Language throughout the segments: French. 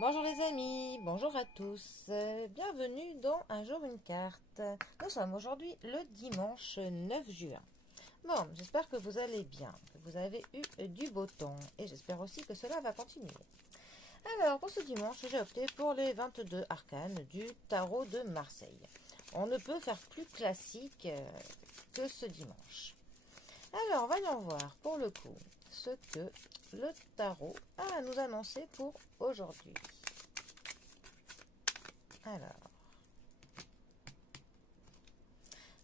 Bonjour les amis, bonjour à tous, bienvenue dans Un jour une carte. Nous sommes aujourd'hui le dimanche 9 juin. Bon, j'espère que vous allez bien, que vous avez eu du beau temps et j'espère aussi que cela va continuer. Alors, pour ce dimanche, j'ai opté pour les 22 arcanes du tarot de Marseille. On ne peut faire plus classique que ce dimanche. Alors, voyons voir pour le coup ce que le tarot a à nous annoncer pour aujourd'hui. Alors,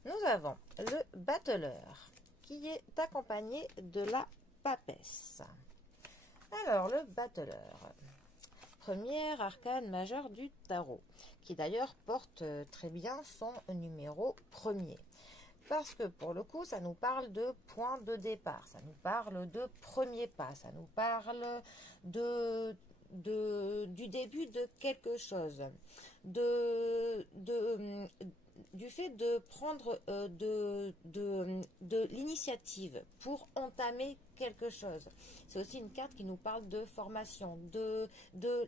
nous avons le battleur qui est accompagné de la papesse. Alors, le battleur, première arcane majeure du tarot, qui d'ailleurs porte très bien son numéro premier. Parce que pour le coup, ça nous parle de point de départ, ça nous parle de premier pas, ça nous parle du début de quelque chose, du fait de prendre de l'initiative pour entamer quelque chose. C'est aussi une carte qui nous parle de formation, de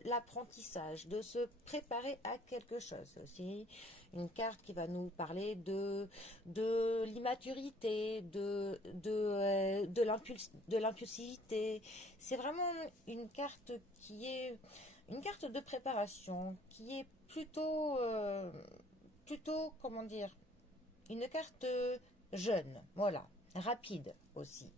l'apprentissage, de se préparer à quelque chose. C'est aussi une carte qui va nous parler de l'immaturité, de l'impulsivité. C'est vraiment une carte qui est une carte de préparation, qui est plutôt, comment dire, une carte jeune, voilà, rapide aussi.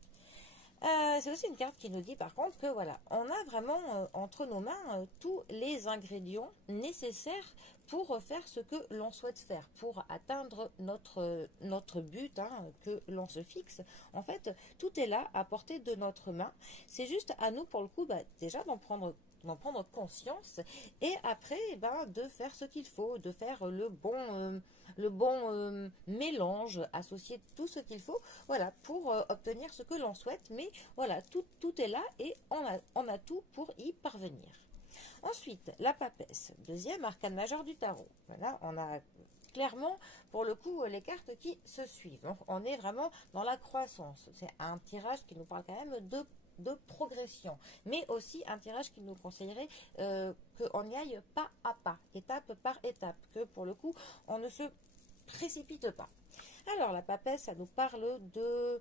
C'est aussi une carte qui nous dit par contre que voilà, on a vraiment entre nos mains tous les ingrédients nécessaires pour faire ce que l'on souhaite faire, pour atteindre notre but que l'on se fixe. En fait, tout est là à portée de notre main. C'est juste à nous pour le coup déjà d'en prendre conscience et après de faire ce qu'il faut, de faire le bon mélange, associer tout ce qu'il faut, voilà, pour obtenir ce que l'on souhaite. Mais voilà, tout est là et on a tout pour y parvenir. Ensuite, la papesse, deuxième arcane majeure du tarot. Voilà, on a clairement, pour le coup, les cartes qui se suivent. Donc, on est vraiment dans la croissance. C'est un tirage qui nous parle quand même de progression, mais aussi un tirage qui nous conseillerait qu'on y aille pas à pas, étape par étape, que pour le coup, on ne se précipite pas. Alors, la papesse, ça nous parle de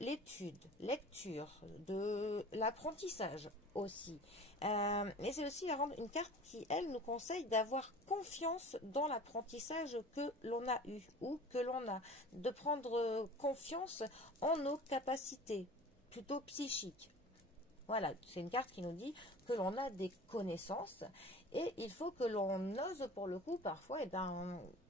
l'étude, lecture, de l'apprentissage aussi. Mais c'est aussi une carte qui, elle, nous conseille d'avoir confiance dans l'apprentissage que l'on a eu ou que l'on a, de prendre confiance en nos capacités, plutôt psychiques. Voilà, c'est une carte qui nous dit que l'on a des connaissances et il faut que l'on ose pour le coup parfois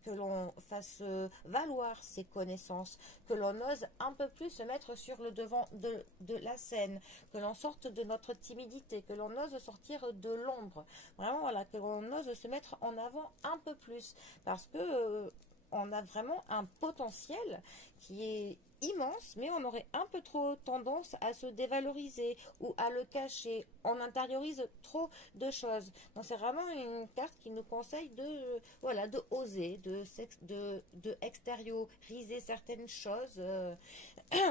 que l'on fasse valoir ses connaissances, que l'on ose un peu plus se mettre sur le devant de la scène, que l'on sorte de notre timidité, que l'on ose sortir de l'ombre. Vraiment, voilà, que l'on ose se mettre en avant un peu plus parce que on a vraiment un potentiel qui est immense, mais on aurait un peu trop tendance à se dévaloriser ou à le cacher. On intériorise trop de choses. Donc c'est vraiment une carte qui nous conseille de oser, de extérioriser certaines choses,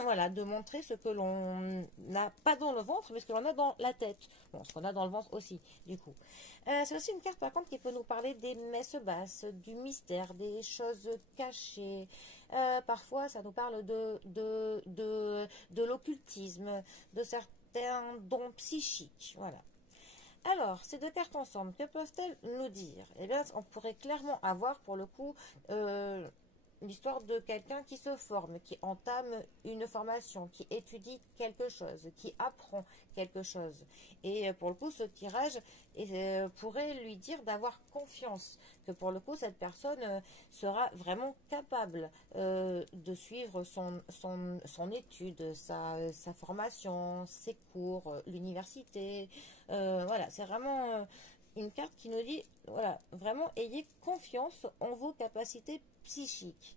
voilà, de montrer ce que l'on n'a pas dans le ventre, mais ce que l'on a dans la tête. Bon, ce qu'on a dans le ventre aussi, du coup. C'est aussi une carte, par contre, qui peut nous parler des messes basses, du mystère, des choses cachées. Parfois, ça nous parle de l'occultisme, de certains dons psychiques. Voilà. Alors, ces deux cartes ensemble, que peuvent-elles nous dire? Eh bien, on pourrait clairement avoir, pour le coup, l'histoire de quelqu'un qui se forme, qui entame une formation, qui étudie quelque chose, qui apprend quelque chose. Et pour le coup, ce tirage pourrait lui dire d'avoir confiance, que pour le coup, cette personne sera vraiment capable de suivre son étude, sa formation, ses cours, l'université. Voilà, c'est vraiment une carte qui nous dit, voilà, vraiment ayez confiance en vos capacités psychiques.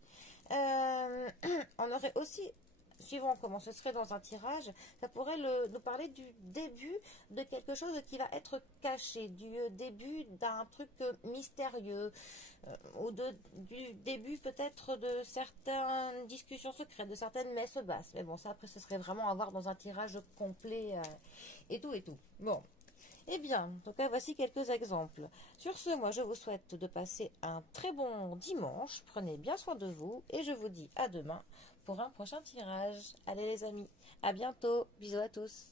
On aurait aussi, suivant comment ce serait dans un tirage, ça pourrait nous parler du début de quelque chose qui va être caché, du début d'un truc mystérieux, ou du début peut-être de certaines discussions secrètes, de certaines messes basses. Mais bon, ça après, ce serait vraiment à voir dans un tirage complet et tout et tout. Bon. Eh bien, en tout cas, voici quelques exemples. Sur ce, moi, je vous souhaite de passer un très bon dimanche. Prenez bien soin de vous et je vous dis à demain pour un prochain tirage. Allez les amis, à bientôt. Bisous à tous.